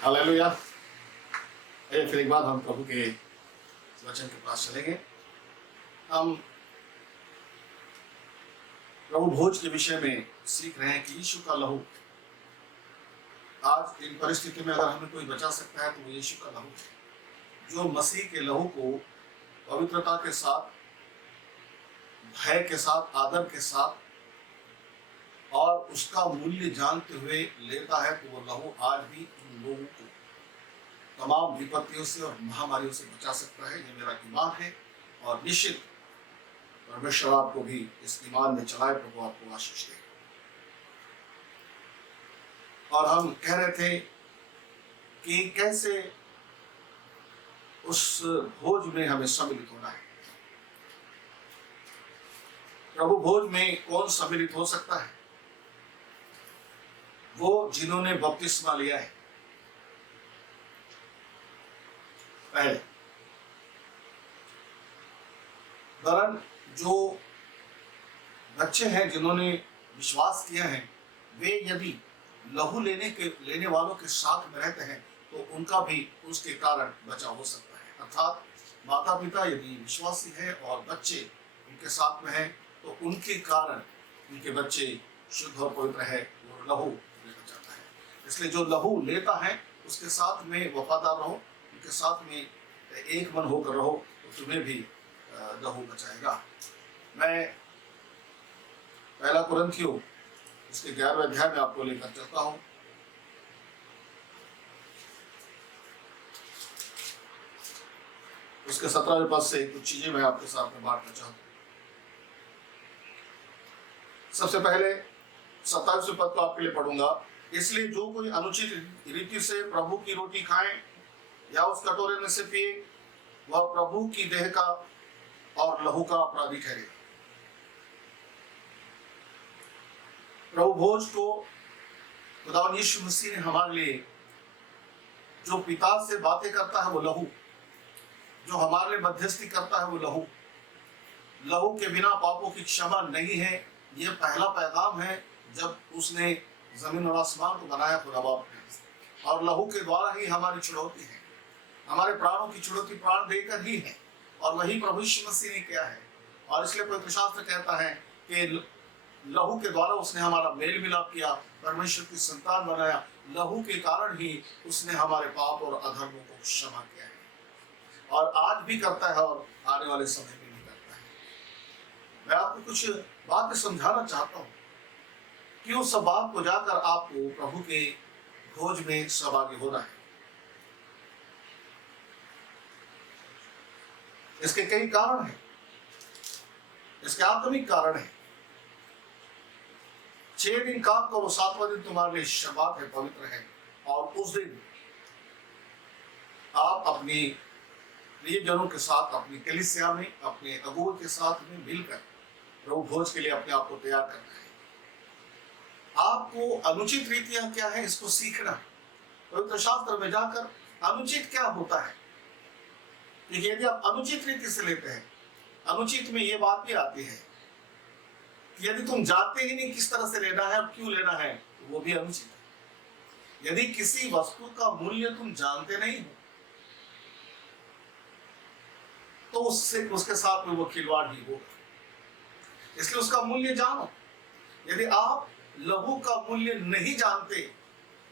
Hallelujah. फिर एक बार हम प्रभु के वचन के पास चलेंगे। हम प्रभु भोज के विषय में सीख रहे हैं कि यीशु का लहू, आज इन परिस्थिति में अगर हमें कोई बचा सकता है तो वो यीशु का लहू है, जो मसीह के लहू को पवित्रता के साथ, भय के साथ, आदर के साथ और उसका मूल्य जानते हुए लेता है, तो वो लहू आज भी उन लोगों को तमाम विपत्तियों से और महामारियों से बचा सकता है। ये मेरा ईमान है और निश्चित परमेश्वर आपको भी इस ईमान में चलाए। प्रभु आपको आशीष दे। और हम कह रहे थे कि कैसे उस भोज में हमें सम्मिलित होना है। प्रभु भोज में कौन सम्मिलित हो सकता है? वो जिन्होंने बपतिस्मा लिया है पहले। वरन जो बच्चे हैं जिन्होंने विश्वास किया है, वे यदि लहू लेने वालों के साथ में रहते हैं तो उनका भी उसके कारण बचाव हो सकता है। अर्थात माता पिता यदि विश्वासी है और बच्चे उनके साथ में हैं तो उनके कारण उनके बच्चे शुद्ध और पवित्र है, वो लहू लेकर जाता है। इसलिए जो लहू लेता है उसके साथ में वफादार रहो, उनके साथ में एक मन होकर रहो, तो तुम्हें भी लहू बचाएगा। मैं पहला कुरिन्थियों इसके 11वें अध्याय में आपको लेकर चलता हूं। उसके 17वें पद से कुछ चीजें मैं आपके साथ में बांटना चाहता हूं। सबसे पहले 27वें पद को आपके लिए पढ़ूंगा। इसलिए जो कोई अनुचित रीति से प्रभु की रोटी खाए या उस कटोरे में से पिए, वह प्रभु की देह का और लहू का अपराधी ठहरे। प्रभु भोज को खुदावन यीशु मसीह ने हमारे लिए, जो पिता से बातें करता है वो लहू, जो हमारे लिए मध्यस्थी करता है वो लहू। लहू के बिना पापों की क्षमा नहीं है, ये पहला पैगाम है जब उसने जमीन और आसमान को बनाया खुदा बाप ने। और लहू के द्वारा ही हमारी छुड़ौती है, हमारे प्राणों की छुड़ौती प्राण देकर ही है, और वही प्रभु यीशु मसीह ने किया है। और इसलिए पवित्र शास्त्र कहता है कि लहू के द्वारा उसने हमारा मेल मिलाप किया, परमेश्वर की संतान बनाया। लहू के कारण ही उसने हमारे पाप और अधर्मों को क्षमा किया है, और आज भी करता है और आने वाले समय में भी करता है। मैं आपको कुछ बातें समझाना चाहता हूँ कि उस सब बात को जाकर आपको प्रभु के भोज में सहभागी होना है। इसके कई कारण हैं, इसके आत्मिक कारण हैं। 6 दिन काम करो, 7वां दिन तुम्हारे लिए शब्बात है, पवित्र है। और उस दिन आप अपनी प्रियजनों के साथ, अपनी कलीसिया में, अपने अगुओं के साथ में मिलकर प्रभु भोज के लिए अपने आप को तैयार करना है। आपको अनुचित रीतियां क्या है इसको सीखना। पवित्र शास्त्र में जाकर अनुचित क्या होता है, देखिए यदि आप अनुचित रीति से लेते हैं, अनुचित में ये बात भी आती है कि यदि तुम जानते ही नहीं किस तरह से लेना है और क्यों लेना है, तो वो भी अनुचित है। यदि किसी वस्तु का मूल्य तुम जानते नहीं हो तो उसके साथ में वो खिलवाड़ ही होगा। इसलिए उसका मूल्य जानो। यदि आप लहू का मूल्य नहीं जानते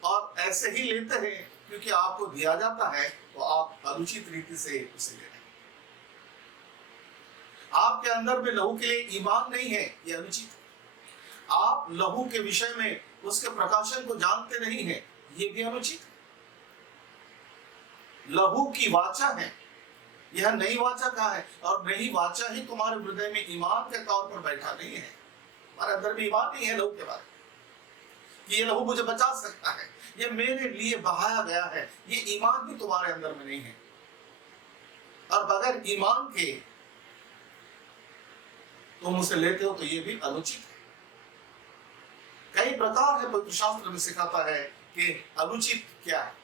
और ऐसे ही लेते हैं क्योंकि आपको दिया जाता है, तो आप अनुचित रीति से उसे ले रहे हैं। आपके अंदर में लहू के लिए ईमान नहीं है, ये अनुचित है। आप लहू के विषय में उसके प्रकाशन को जानते नहीं है, ये भी अनुचित है। लहू की वाचा है, यह नई वाचा का है, और नई वाचा ही तुम्हारे हृदय में ईमान के तौर पर बैठा नहीं है। हमारे अंदर में ईमान नहीं है लहू के बारे में कि ये लहू मुझे बचा सकता है, ये मेरे लिए बहाया गया है। ये ईमान भी तुम्हारे अंदर में नहीं है, और बगैर ईमान के तुम उसे लेते हो तो ये भी अनुचित है। कई प्रकार है, पवित्र शास्त्र में सिखाता है कि अनुचित क्या है।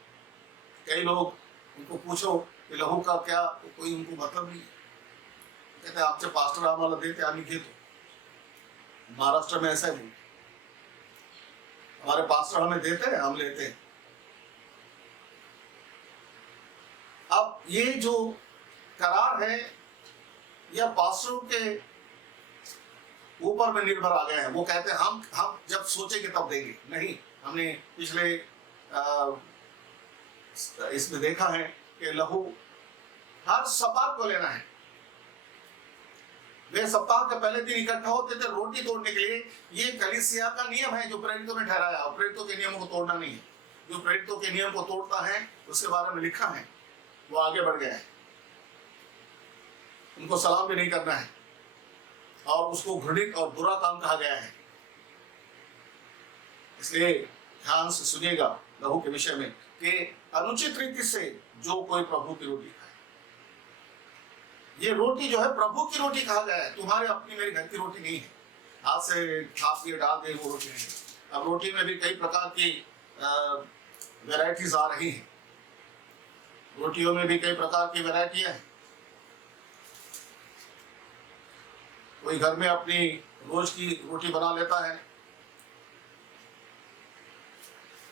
कई लोग, उनको पूछो कि लहू का क्या, तो कोई उनको मतलब नहीं है। कहते हैं आपसे पास्टर आम्हाला देते आम्ही घेतो। महाराष्ट्र में ऐसा ही, हमारे पास्टर हमें देते हैं, हम लेते हैं। ये जो करार है यह पास्टरों के ऊपर में निर्भर आ गए हैं। वो कहते हैं हम जब सोचेंगे तब देंगे। नहीं, हमने पिछले इसमें देखा है कि लहू हर सप्ताह को लेना है। वे सप्ताह के पहले दिन इकट्ठा होते थे रोटी तोड़ने के लिए। ये कलीसिया का नियम है जो प्रेरितों ने ठहराया, और प्रेरितों के नियमों को तोड़ना नहीं है। जो प्रेरितों के नियम को तोड़ता है उसके बारे में लिखा है वो आगे बढ़ गया है। उनको सलाम भी नहीं करना है और उसको घृणित और बुरा काम कहा गया है। इसलिए ध्यान से सुनिएगा लहू के विषय में कि अनुचित रीति से जो कोई प्रभु की रोटी खाए, ये रोटी जो है प्रभु की रोटी कहा गया है। तुम्हारे अपनी मेरी घर की रोटी नहीं है, हाथ से छाप दिए डाल दे वो रोटी नहीं है। अब रोटी में भी कई प्रकार की वैरायटीज आ रही हैं। रोटियों में भी कई प्रकार की वैरायटियां हैं। कोई घर में अपनी रोज की रोटी बना लेता है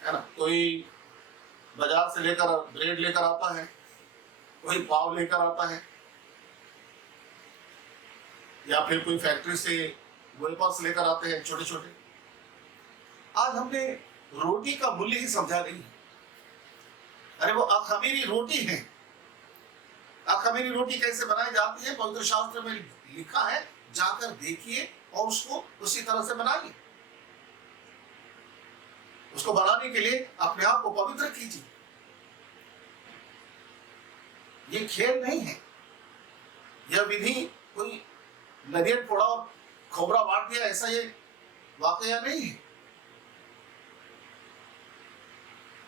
ना। कोई बाजार से लेकर ब्रेड लेकर आता है, कोई पाव लेकर आता है, या फिर कोई फैक्ट्री से वेफर्स लेकर आते हैं छोटे छोटे। आज हमने रोटी का मूल्य ही समझा नहीं है। अरे वो अखमीरी रोटी है। अखमीरी रोटी कैसे बनाई जाती है पवित्र शास्त्र में लिखा है, जाकर देखिए और उसको उसी तरह से बनाइए। उसको बनाने के लिए अपने आप को पवित्र कीजिए। ये खेल नहीं है। यह विधि कोई नरियल फोड़ा और खोबरा बांट दिया ऐसा ये वाकया नहीं है।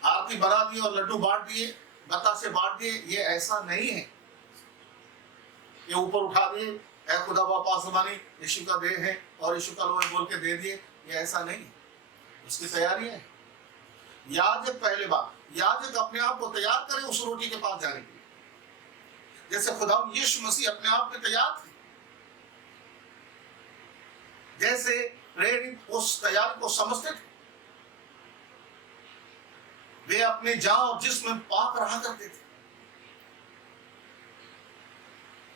आरती बना दी और लड्डू बांट दिए, बतासे बांट दिए, ये ऐसा नहीं है। ये ऊपर उठा दिए, ऐ खुदा बापा आसमानी यीशु का देह है और यीशु का लोहे बोल के दे दिए, ये ऐसा नहीं है। उसकी तैयारी है। याजक पहले बात, याजक अपने आप को तैयार करे उस रोटी के पास जाने के लिए, जैसे खुदा यीशु मसीह अपने आप में तैयार थे। जैसे प्रेरित उस तैयारी को समझते थे, वे अपने जान और जिस्म में पाक रहा करते थे।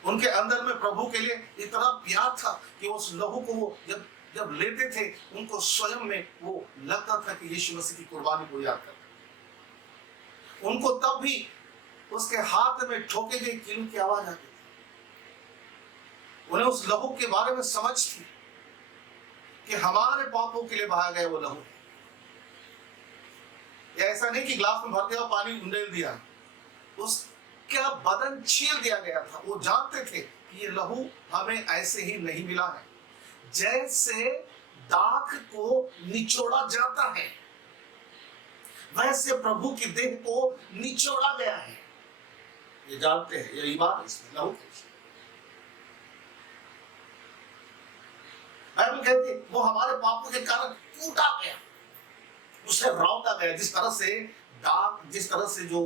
उनके अंदर में प्रभु के लिए इतना प्यार था कि उस लहू को वो जब लेते थे उनको स्वयं में वो लगता था कि यीशु मसीह की कुर्बानी को याद करते। उनको तब भी उसके हाथ में ठोके गए कील की आवाज आती थी। उन्हें उस लहू के बारे में समझ थी कि हमारे पापों के लिए बहाया गया वो लहू। ऐसा नहीं कि ग्लास में भर दिया और पानी उंडेल दिया, उसका बदन छील दिया गया था। वो जानते थे कि ये लहू हमें ऐसे ही नहीं मिला है। जैसे दाख को निचोड़ा जाता है वैसे प्रभु की देह को निचोड़ा गया है। ये जानते हैं, यही बात इसमें लहू बाइबल कहती है वो हमारे पापों के कारण टूटा गया, उसे रौंदा गया। जिस तरह से दाख, जिस तरह से जो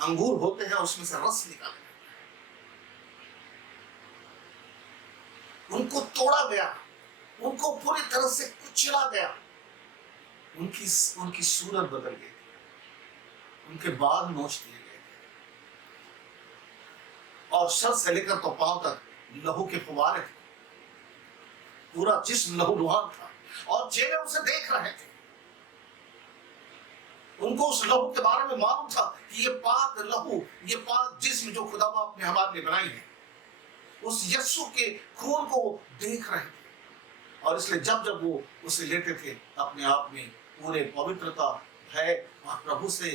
अंगूर होते हैं उसमें से रस निकाला गया, उनको तोड़ा गया, उनको पूरी तरह से कुचला गया। उनकी सूरत बदल गई, उनके बाल नोच दिए गए और सर से लेकर तो पांव तक लहू के फुवारे थे। पूरा जिस्म लहू लुहान था और चेहरे उसे देख रहे थे। उनको उस लहू के बारे में मालूम था कि ये पाक लहू, ये पाक जिस्म जो खुदा बाप ने हमारे लिए बनाई है, उस यीशु के खून को देख रहे थे। और इसलिए जब जब वो उसे लेते थे अपने आप में पूरे पवित्रता, भय और प्रभु से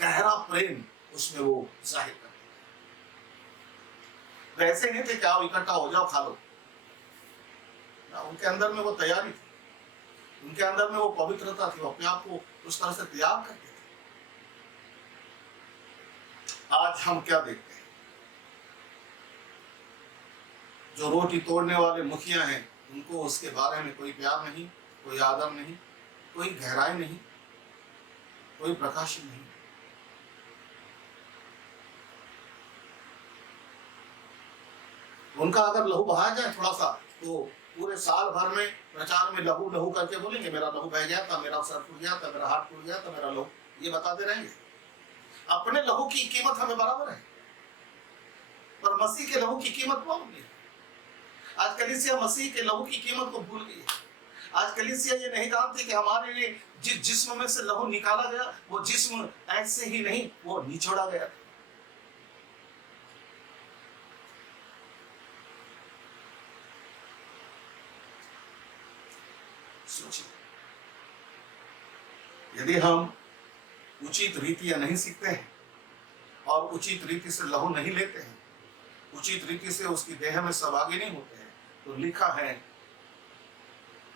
गहरा प्रेम उसमें वो जाहिर करते थे। वैसे नहीं थे कि आओ इकट्ठा हो जाओ खा लो। उनके अंदर में वो तैयारी थी, उनके अंदर में वो पवित्रता थी, वो अपने आप को उस तरह से तैयार करते थे। आज हम क्या देखते हैं? जो रोटी तोड़ने वाले मुखिया हैं उनको उसके बारे में कोई प्यार नहीं, कोई आदर नहीं, कोई गहराई नहीं, कोई प्रकाशन नहीं। उनका अगर लहू बहाया जाए थोड़ा सा तो पूरे साल भर में प्रचार में लहू लहू करके बोलेंगे मेरा लहू बह गया था, मेरा सर फूट गया था, मेरा हाथ फूट गया था, मेरा लहू, ये बताते रहेंगे। अपने लहू की कीमत हमें बराबर है, पर मसीह के लहू की कीमत मालूम नहीं। आज कलीसिया मसीह के लहू की कीमत को भूल गई है। आज कलीसिया ये नहीं जानती कि हमारे लिए जिस जिस्म में से लहू निकाला गया वो जिस्म ऐसे ही नहीं, वो निचोड़ा गया। सोचिए, यदि हम उचित रीतियां नहीं सीखते हैं और उचित रीति से लहू नहीं लेते हैं, उचित रीति से उसकी देह में सहभागी नहीं होते हैं, तो लिखा है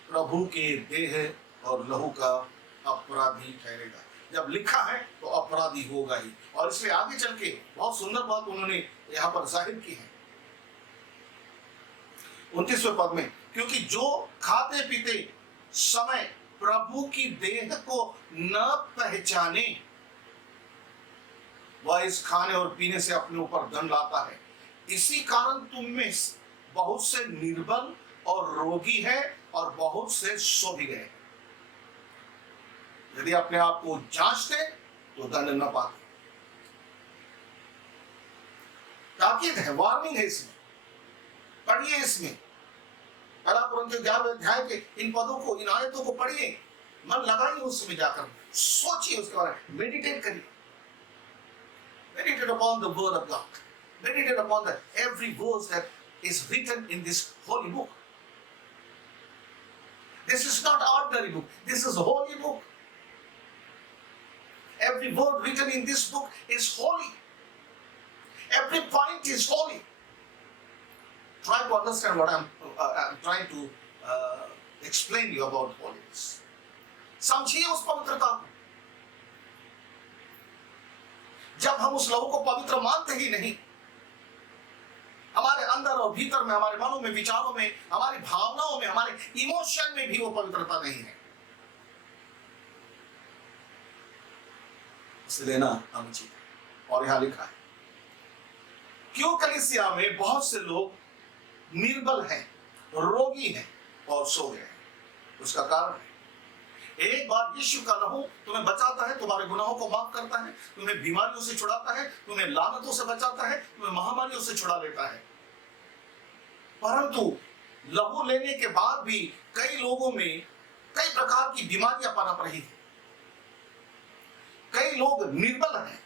प्रभु के देह और लहू का अपराधी ठहरेगा। जब लिखा है तो अपराधी होगा ही। और इसलिए आगे चल के बहुत सुंदर बात उन्होंने यहाँ पर जाहिर की है 29वें पद में, क्योंकि जो खाते पीते समय प्रभु की देह को न पहचाने वह इस खाने और पीने से अपने ऊपर दंड लाता है। इसी कारण तुम में बहुत से निर्बल और रोगी है और बहुत से सो भी गए। यदि अपने आप को जांचते तो दंड न पाते। ताकीद है, वार्निंग है इसमें, पढ़िए इसमें। पहला कुरिन्थियों 11वें अध्याय के इन पदों को, इन आयतों को पढ़िए, मन लगाइए उसमें जाकर, सोचिए उसके बारे में, मेडिटेट करिए। Meditate upon the word of God. Meditate upon the every verse that is written in this holy book. This is not ordinary book. This is a holy book. Every word written in this book is holy. Every point is holy. Try to understand what I'm trying to explain you about holiness. समझिए उस पवित्रता को। जब हम उस लहू को पवित्र मानते ही नहीं, हमारे अंदर और भीतर में, हमारे मनों में, विचारों में, हमारी भावनाओं में, हमारे इमोशन में भी वो पवित्रता नहीं है, उसे लेना अनुचित है। और यहां लिखा है, क्यों कलीसिया में बहुत से लोग निर्बल हैं, रोगी हैं और सो गए हैं। उसका कारण है, एक बार यीशु का लहू तुम्हें बचाता है, तुम्हारे गुनाहों को माफ करता है, तुम्हें बीमारियों से छुड़ाता है, तुम्हें लानतों से बचाता है, तुम्हें महामारियों से छुड़ा लेता है। परंतु लहू लेने के बाद भी कई लोगों में कई प्रकार की बीमारियां पनप रही हैं। कई लोग निर्बल हैं,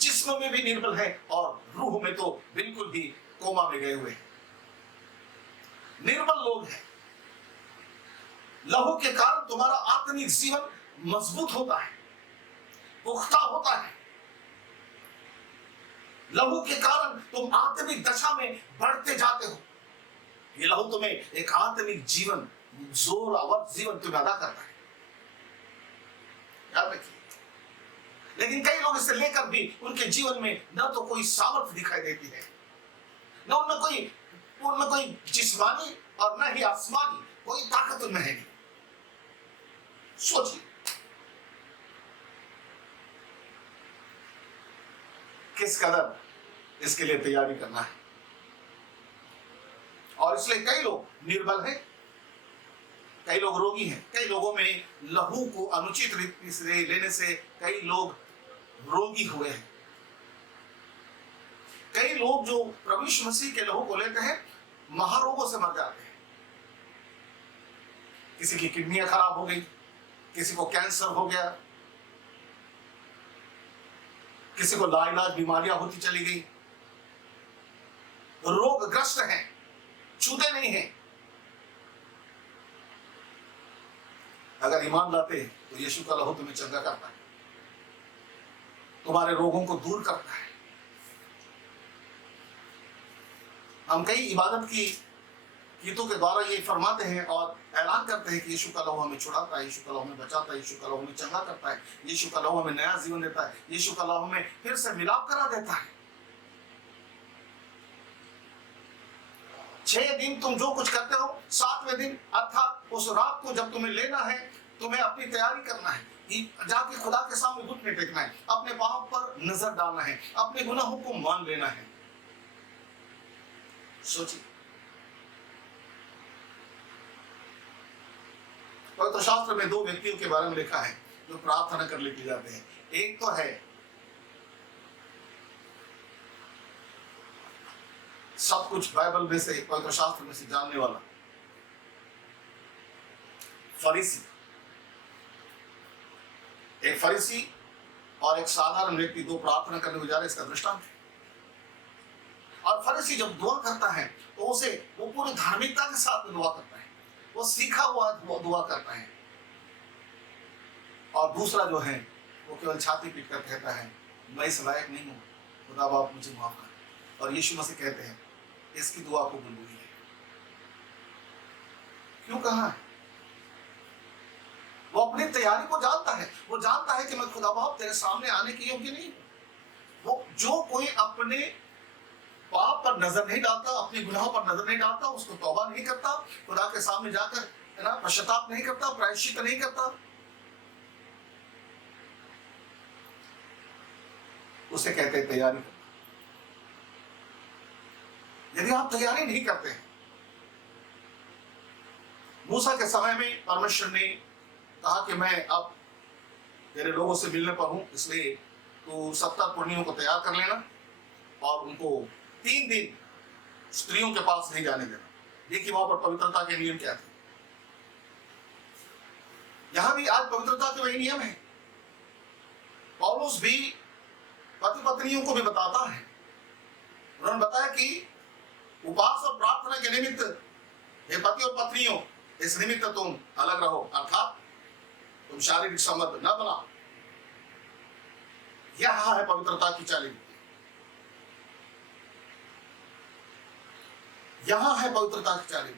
जिस्म में भी निर्बल है और रूह में तो बिल्कुल ही कोमा में गए हुए हैं। निर्बल लोग हैं। लहू के कारण तुम्हारा आत्मिक जीवन मजबूत होता है, पुख्ता होता है। लहू के कारण तुम आत्मिक दशा में बढ़ते जाते हो। ये लहू तुम्हें एक आत्मिक जीवन, जोरावर जीवन तुम्हें अदा करता है, याद रखिए। लेकिन कई लोग इसे लेकर भी उनके जीवन में न तो कोई सामर्थ्य दिखाई देती है, न उनमें कोई जिस्मानी और न ही आसमानी कोई ताकत उनमें है नहीं। सोचिए, किस कदर इसके लिए तैयारी करना है। और इसलिए कई लोग निर्बल हैं, कई लोग रोगी हैं, कई लोगों में लहू को अनुचित रीति से लेने से कई लोग रोगी हुए हैं। कई लोग जो प्रभु यीशु मसीह के लहू को लेते हैं महारोगों से मर जाते हैं। किसी की किडनियां खराब हो गई, किसी को कैंसर हो गया, किसी को लाइलाज बीमारियां होती चली गई, रोगग्रस्त हैं, छूते नहीं हैं। अगर ईमान लाते तो यीशु का लहू तुम्हें चंगा करता है, तुम्हारे रोगों को दूर करता है। हम कई इबादत की गीतों के द्वारा ये फरमाते हैं और ऐलान करते हैं कि यीशु का लहू हमें छुड़ाता है, यीशु का लहू हमें बचाता है, यीशु का लहू हमें चंगा करता है, यीशु का लहू हमें नया जीवन देता है, यीशु का लहू हमें फिर से मिलाप करा देता है। 6 दिन तुम जो कुछ करते हो, 7वें दिन अर्थात उस रात को जब तुम्हें लेना है, तुम्हें अपनी तैयारी करना है, जाके खुदा के सामने घुटने टेकना है, अपने पाप पर नजर डालना है, अपने गुनाहों को मान लेना है। सोचिए, पवित्र शास्त्र में 2 व्यक्तियों के बारे में लिखा है जो प्रार्थना कर लेके जाते हैं। एक तो है सब कुछ बाइबल में से, पवित्र शास्त्र में से जानने वाला फरीसी, एक फरीसी और एक साधारण व्यक्ति दो प्रार्थना करने को जा रहे, इसका दृष्टांत है। और फरीसी जब दुआ करता है तो उसे वो पूरी धार्मिकता के साथ में दुआ करता है, वो सीखा हुआ दुआ करता है। और दूसरा जो है वो केवल छाती पीट कर कहता है मैं इस लायक नहीं हूँ, खुदा बाप मुझे माफ कर। और यीशु मसीह कहते हैं इसकी दुआ को कबूल हुई है। क्यों कहा है? वो अपनी तैयारी को जानता है, वो जानता है कि मैं खुदा बाप तेरे सामने आने के योग्य नहीं हूं। वो जो कोई अपने पाप पर नजर नहीं डालता, अपने गुनाहों पर नजर नहीं डालता, उसको तौबा नहीं करता, खुदा के सामने जाकर है ना पश्चाताप नहीं करता, प्रायश्चित नहीं करता, उसे कहते हैं तैयारी करना। यदि आप तैयारी नहीं करते हैं, मूसा के समय में परमेश्वर ने कहा कि मैं अब तेरे लोगों से मिलने पर हूं, इसलिए तो 70 पुरनियों को तैयार कर लेना और उनको 3 दिन स्त्रियों के पास नहीं जाने देना। देखिए वहां पर पवित्रता के नियम क्या थे। यहां भी आज पवित्रता के वही नियम है। पौलुस भी पति पत्नियों को भी बताता है, उन्होंने बताया कि उपवास और प्रार्थना के निमित्त हे पति और पत्नियों, इस निमित्त तुम अलग रहो, अर्थात तुम शारीरिक संबंध न बनाओ। यह है पवित्रता की चाली, यहां है पवित्रता की चाली।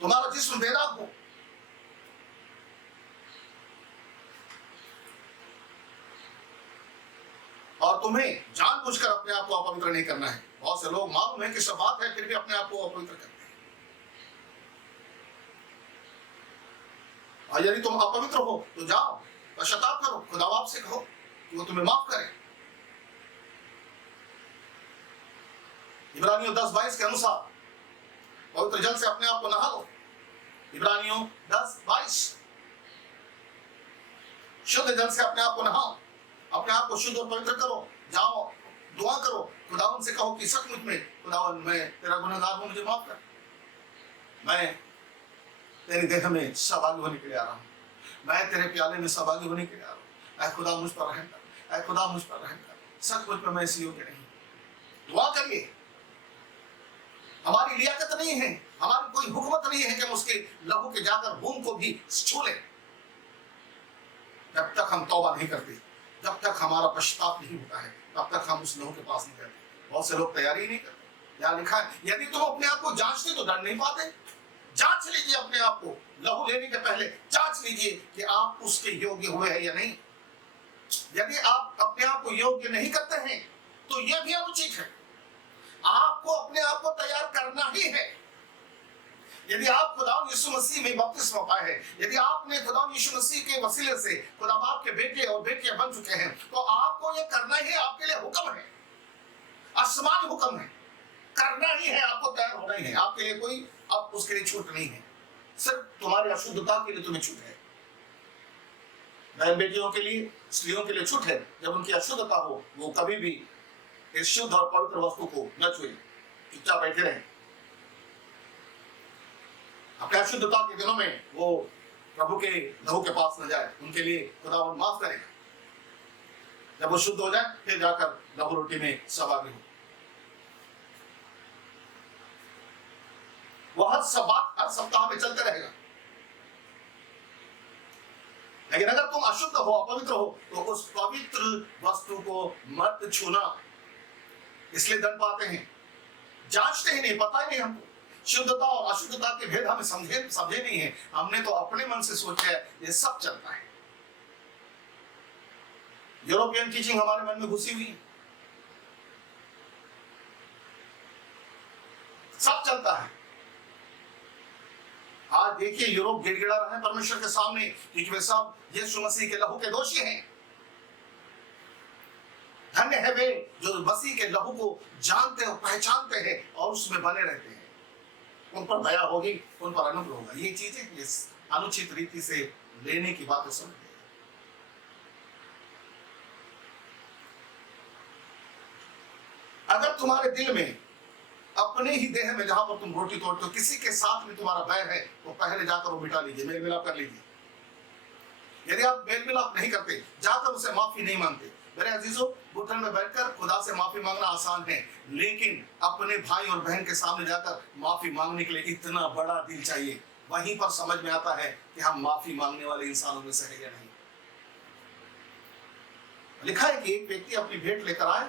तुम्हारा जिस्म बेदाग हो, और तुम्हें जानबूझकर अपने आप को अपवित्र नहीं करना है। बहुत से लोग मालूम है कि सब बात है फिर भी अपने आप को अपवित्र करते हैं। और यदि तुम अपवित्र हो तो जाओ पश्चाताप करो, खुदा बाप से कहो कि वो तुम्हें माफ करे। इब्रानियों 10:22 के अनुसार पवित्र जल से अपने आप को नहा लो। इब्रानियों 10:22, शुद्ध जल से अपने आप को नहाओ, अपने आप को शुद्ध और पवित्र करो। जाओ दुआ करो, खुदावन से कहो कि सचमुच में खुदावन मैं तेरा गुनहगार हूं, मुझे माफ कर, मैं तेरी देह में सहभागी होने के लिए आ रहा हूं, मैं तेरे प्याले में सहभागी होने के लिए आ रहा हूं। ऐ खुदा मुझ पर रहम कर, ऐ खुदा मुझ पर रहम कर, सचमुच में मैं इस योग्य नहीं। दुआ करिए। हमारी लियाकत नहीं है, हमारी कोई हुकूमत नहीं है कि हम उसके लहू के जाकर बूंद को भी छू लें। जब तक हम तौबा नहीं करते, जब तक हमारा पश्चाताप नहीं होता है, तब तक हम उस लहू के पास नहीं करते। बहुत से लोग तैयारी नहीं करते। यहाँ लिखा है यदि तुम अपने आप को जांचते तो डर नहीं पाते। जांच लीजिए अपने आप को, लहू लेने के पहले जांच लीजिए कि आप उसके योग्य हुए हैं या नहीं। यदि आप अपने आप को योग्य नहीं करते हैं तो यह भी अनुचित है। आपको अपने आप को तैयार करना ही है। यदि आप खुदा यीशु मसीह में बपतिस्मा पाए हैं, यदि आपने खुदा यीशु मसीह के वसीले से खुदा बाप के बेटे और बेटियां बन चुके हैं, तो आपको यह करना ही आपके लिए हुक्म है, आसमानी हुक्म है। करना ही है, आपको तैयार होना ही है। आपके लिए कोई अब उसके लिए छूट नहीं है, सिर्फ तुम्हारी अशुद्धता के लिए तुम्हें छूट है। बहन बेटियों के लिए, स्त्रियों के लिए छूट है। जब उनकी अशुद्धता हो, वो कभी भी इस शुद्ध और पवित्र वस्तु को न छुए, चुपचाप बैठे रहे। अपने अशुद्धता के दिनों में वो प्रभु के लहू के पास न जाए, उनके लिए खुदा माफ करेगा। जब वो शुद्ध हो जाए फिर जाकर लहू रोटी में सहभागी हो। वो हर सप्ताह में चलते रहेगा। लेकिन अगर तुम अशुद्ध हो, अपवित्र हो, तो उस पवित्र वस्तु को मत छूना। इसलिए दंड पाते हैं, जांचते ही नहीं, पता ही नहीं हमको शुद्धता और अशुद्धता के भेद हमें समझे नहीं है। हमने तो अपने मन से सोचा है ये सब चलता है। यूरोपियन टीचिंग हमारे मन में घुसी हुई है, सब चलता है। आज देखिए यूरोप गिड़गिड़ा रहा है परमेश्वर के सामने क्योंकि वे सब यीशु मसीह के लहू के दोषी हैं। धन्य है वे जो मसीह के लहू को जानते और पहचानते हैं और उसमें बने रहते हैं। उन पर दया होगी, उन पर अनुग्रह होगा। ये चीजें इस अनुचित रीति से लेने की बात समझ। अगर तुम्हारे दिल में, अपने ही देह में जहां पर तुम रोटी तोड़ते हो, किसी के साथ में तुम्हारा बैर है, तो पहले जाकर वो मिटा लीजिए, मेल मिलाप कर लीजिए। यदि आप मेल मिलाप नहीं करते, जाकर उसे माफी नहीं मांगते, मेरे अजीजों, घुटन में बैठकर खुदा से माफी मांगना आसान है, लेकिन अपने भाई और बहन के सामने जाकर माफी मांगने के लिए इतना बड़ा दिल चाहिए। वहीं पर समझ में आता है कि हम माफी मांगने वाले इंसानों में से है या नहीं। लिखा है कि एक व्यक्ति अपनी भेंट लेकर आए,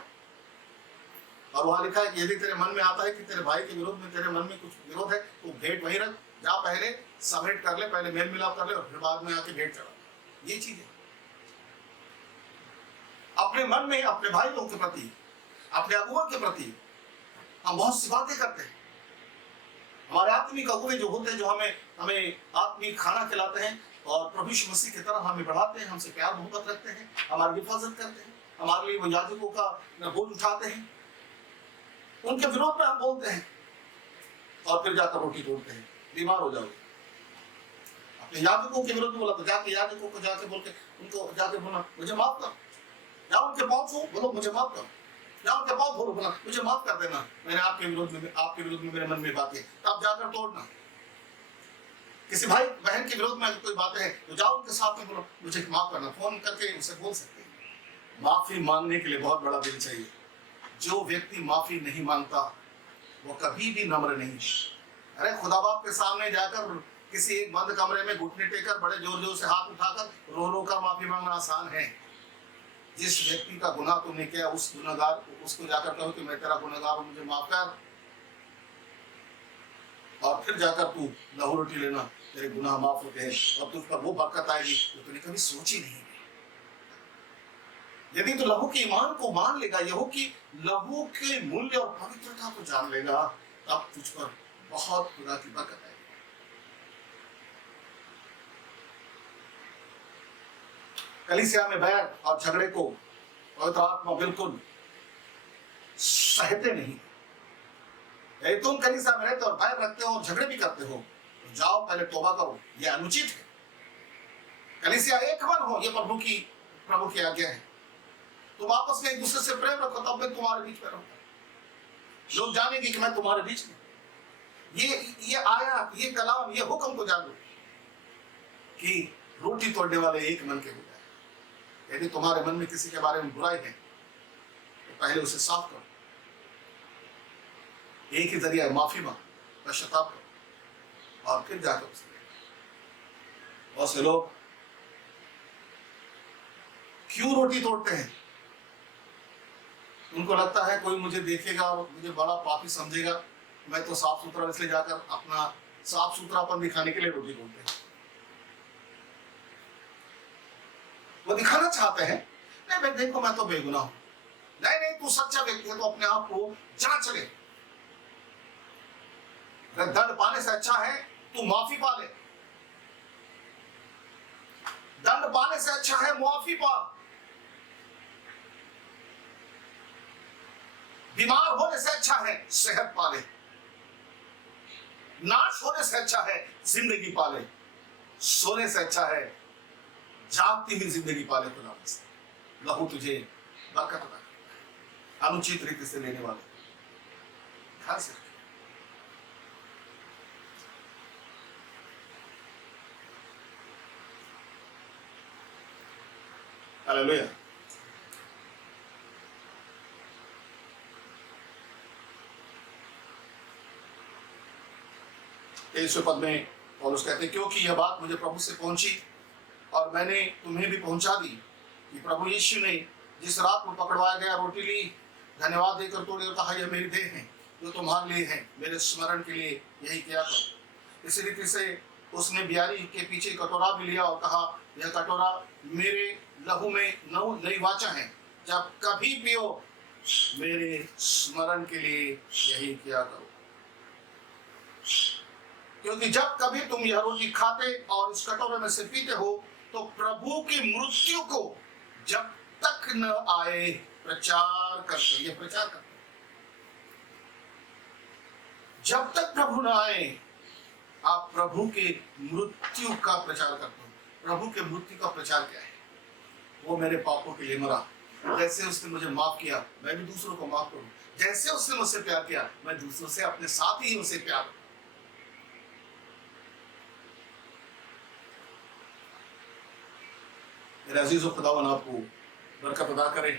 और वहां लिखा है कि यदि तेरे मन में आता है कि तेरे भाई के विरोध में, तेरे मन में कुछ विरोध है, तो भेंट वहीं रख, जा पहले सबमिट कर ले, पहले मेल मिलाप कर ले, और फिर बाद में आके भेंट चढ़ा। ये चीज है। अपने मन में अपने भाइयों के प्रति, अपने अगुआ के प्रति हम बहुत सी बातें करते हैं। हमारे आत्मिक अगुए जो होते हैं, जो हमें आत्मिक खाना खिलाते हैं और प्रभु यीशु मसीह की तरह हमें बढ़ाते हैं, हमसे प्यार मोहब्बत रखते हैं, हमारी हिफाजत करते हैं, हमारे लिए वो याजकों का बोझ उठाते हैं, उनके विरोध में हम बोलते हैं और फिर जाकर रोटी तोड़ते हैं। बीमार हो जाओगे। अपने याजकों के विरोध में बोला तो जाके याजकों को जाके बोल के उनको जाके बोला मुझे माफ कर, या उनके पाँव छू बोलो मुझे माफ कर, या उनके पाँव बोलो बोला मुझे माफ कर देना, मैंने आपके विरोध में मेरे मन में बातें, तब जाकर तोड़ना। किसी भाई बहन के विरोध में कोई बातें है तो जाओ उनके साथ में बोलो मुझे माफ करना, फोन करके उनसे बोल सकते हैं। माफी मांगने के लिए बहुत बड़ा दिल चाहिए। जो व्यक्ति माफी नहीं मांगता वो कभी भी नम्र नहीं। अरे खुदा बाप के सामने जाकर किसी एक बंद कमरे में घुटने टेकर बड़े जोर जोर से हाथ उठाकर रो रो कर माफी मांगना आसान है। जिस व्यक्ति का गुनाह तुमने किया उस गुनहगार को उसको जाकर कहो कि मैं तेरा गुनहगार हूं, मुझे माफ कर, और फिर जाकर तू लहू रोटी लेना, तेरे गुनाह माफ होते हैं और तुझ पर वो बरकत आएगी जो तूने कभी सोची नहीं। यदि तो लहू के ईमान को मान लेगा, यहू की लहू के मूल्य और पवित्रता को जान लेगा, तब तुझ पर बहुत खुदा की बरकत आएगी। कलीसिया में बैर और झगड़े को पवित्र आत्मा बिल्कुल सहते नहीं। यदि तुम कलीसिया में रहते और बैर रखते हो और झगड़े भी करते हो तो जाओ पहले तौबा करो, यह अनुचित है। कलीसिया एक मन हो, यह प्रभु की आज्ञा है। तुम आपस में एक दूसरे से प्रेम रखो, तब मैं तुम्हारे बीच में रहूंगा। लोग जानेंगे कि मैं तुम्हारे बीच में। ये आया, ये कलाम, ये हुक्म को जान लो कि रोटी तोड़ने वाले एक मन के हो जाए। यदि तुम्हारे मन में किसी के बारे में बुराई है तो पहले उसे साफ करो। एक ही जरिया है, माफी मांग, पश्चाताप करो और फिर जाकर उसे। बहुत से लोग क्यों रोटी तोड़ते हैं? उनको लगता है कोई मुझे देखेगा और मुझे बड़ा पापी समझेगा, मैं तो साफ सुथरा, इसलिए जाकर अपना साफ सुथरापन दिखाने के लिए रोटी तोड़ते हैं। वो दिखाना चाहते हैं नहीं मैं देखो मैं तो बेगुनाह हूं। नहीं तू सच्चा व्यक्ति है तो अपने आप को जांच ले। दंड पाने से अच्छा है तू माफी पा ले। दंड पाने से अच्छा है माफी पा। बीमार होने से अच्छा है सेहत पाले। नाश होने से अच्छा है जिंदगी पाले। सोने से अच्छा है जागती हुई जिंदगी पाले। खुदा से लहू तुझे बरकत अता करे। अनुचित रीति से लेने वाले ध्यान से रखें। हालेलुया। तेईसवें पद में पौलुस कहते हैं क्योंकि यह बात मुझे प्रभु से पहुंची और मैंने तुम्हें भी पहुंचा दी कि प्रभु यीशु ने जिस रात में पकड़वाया गया रोटी ली, धन्यवाद देकर तोड़ी और कहा यह मेरी देह है जो तुम्हारे लिए है, मेरे स्मरण के लिए यही किया करो। इसी रीति से उसने बियारी के पीछे कटोरा भी लिया और कहा यह कटोरा मेरे लहू में नई वाचा है, जब कभी पियो मेरे स्मरण के लिए यही किया करो। क्योंकि जब कभी तुम यह रोटी खाते और इस कटोरे में से पीते हो तो प्रभु की मृत्यु को जब तक न आए प्रचार करते। ये प्रचार करते जब तक प्रभु न आए आप प्रभु के मृत्यु का प्रचार करते हो। प्रभु के मृत्यु का प्रचार क्या है? वो मेरे पापों के लिए मरा, जैसे उसने मुझे माफ किया मैं भी दूसरों को माफ करूं, जैसे उसने मुझसे प्यार किया मैं दूसरों से अपने साथ ही उसे प्यार करूं। मेरे अजीज और खुदावन आपको बरकत अदा करे।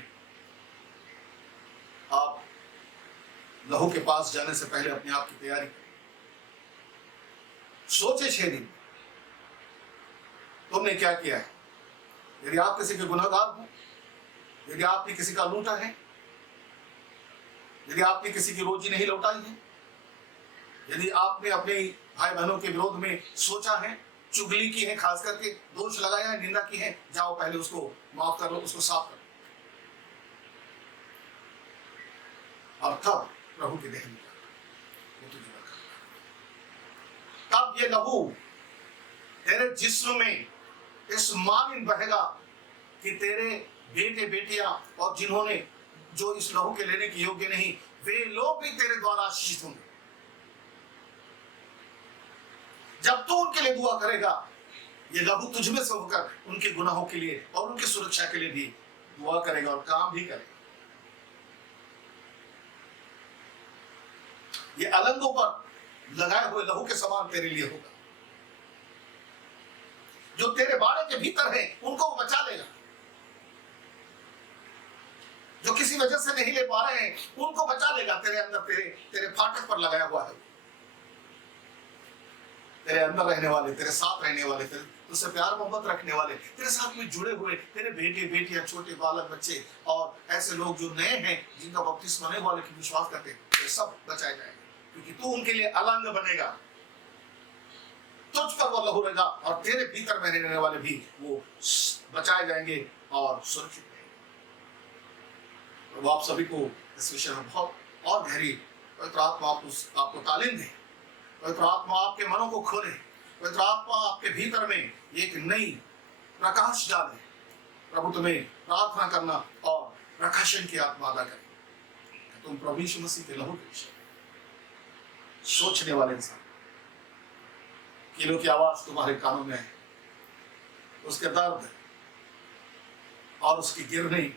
आप लहू के पास जाने से पहले अपने आप की तैयारी करें। सोचे 6 दिन तुमने क्या किया है। यदि आप किसी के गुनहगार हो, यदि आपने किसी का लूटा है, यदि आपने किसी की रोजी नहीं लौटाई है, यदि आपने अपने भाई बहनों के विरोध में सोचा है, चुगली की है, खास करके दोष लगाया है, निंदा की है, जाओ पहले उसको माफ कर लो, उसको साफ कर लो, और तब प्रभु की देह निकाल वो तुझे रखा। तब ये लहू तेरे जिस्म में इस मानिन बहेगा कि तेरे बेटे बेटियां और जिन्होंने जो इस लहू के लेने के योग्य नहीं, वे लोग भी तेरे द्वारा आशीषित होंगे। जब तू उनके लिए दुआ करेगा, ये लहू तुझ में से होकर उनके गुनाहों के लिए और उनकी सुरक्षा के लिए भी दुआ करेगा और काम भी करेगा। ये अलंगों पर लगाए हुए लहू के समान तेरे लिए होगा। जो तेरे बाड़े के भीतर है उनको वो बचा लेगा। जो किसी वजह से नहीं ले पा रहे हैं उनको बचा लेगा। तेरे अंदर तेरे फाटक पर लगाया हुआ है। तेरे अंदर रहने वाले, तेरे साथ रहने वाले, तेरे तुझसे प्यार मोहब्बत रखने वाले, तेरे साथ में जुड़े हुए तेरे बेटे बेटियां, छोटे बालक बच्चे और ऐसे लोग जो नए हैं जिनका बपतिस्मा होने वाले की विश्वास करते हैं, ये सब बचाए जाएंगे क्योंकि तू उनके लिए अलंग बनेगा। तुझ पर वो लहू रहेगा और तेरे भीतर में रहने वाले भी वो बचाए जाएंगे और सुरक्षित रहेंगे। वो आप सभी को इस विषय में बहुत और गहरी पवित्र आत्मा आपको तालीम दे। पवित्र आत्मा आपके मनों को खोले। पवित्र आत्मा आपके भीतर में एक नई प्रकाश डाले। प्रभु तुम्हें प्रार्थना करना और प्रकाशन की आत्मा अदा करे। तुम प्रभु यीशु मसीह के लहू के विषय सोचने वाले इंसान, कीलों की आवाज तुम्हारे कानों में है, उसके दर्द और उसकी गिरने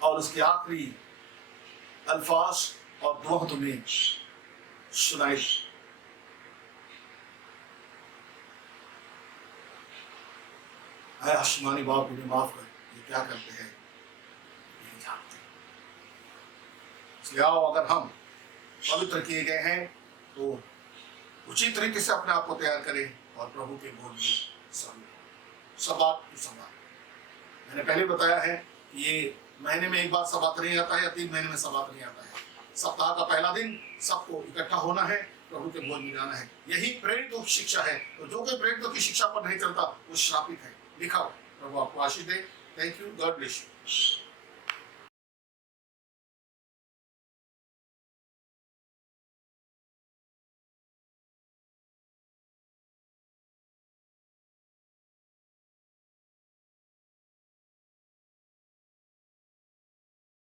और उसके आखिरी अल्फाज और दुआ तुम्हें सुनाई। है आसमानी बाप मुझे माफ कर, ये क्या करते हैं नहीं जानते। इसलिए आओ, अगर हम पवित्र किए गए हैं तो उचित तरीके से अपने आप को तैयार करें और प्रभु के भोज में सबात की संभाल। मैंने पहले बताया है कि ये महीने में एक बार सबात नहीं आता है या 3 महीने में सबात नहीं आता है। सप्ताह का पहला दिन सबको इकट्ठा होना है, प्रभु के भोज में जाना है। यही प्रेरितों की शिक्षा है। तो जो कोई प्रेरितों की शिक्षा पर नहीं चलता वो श्रापित है। लिखा हो। प्रभु आपको आशीष दे। Thank you. God bless you.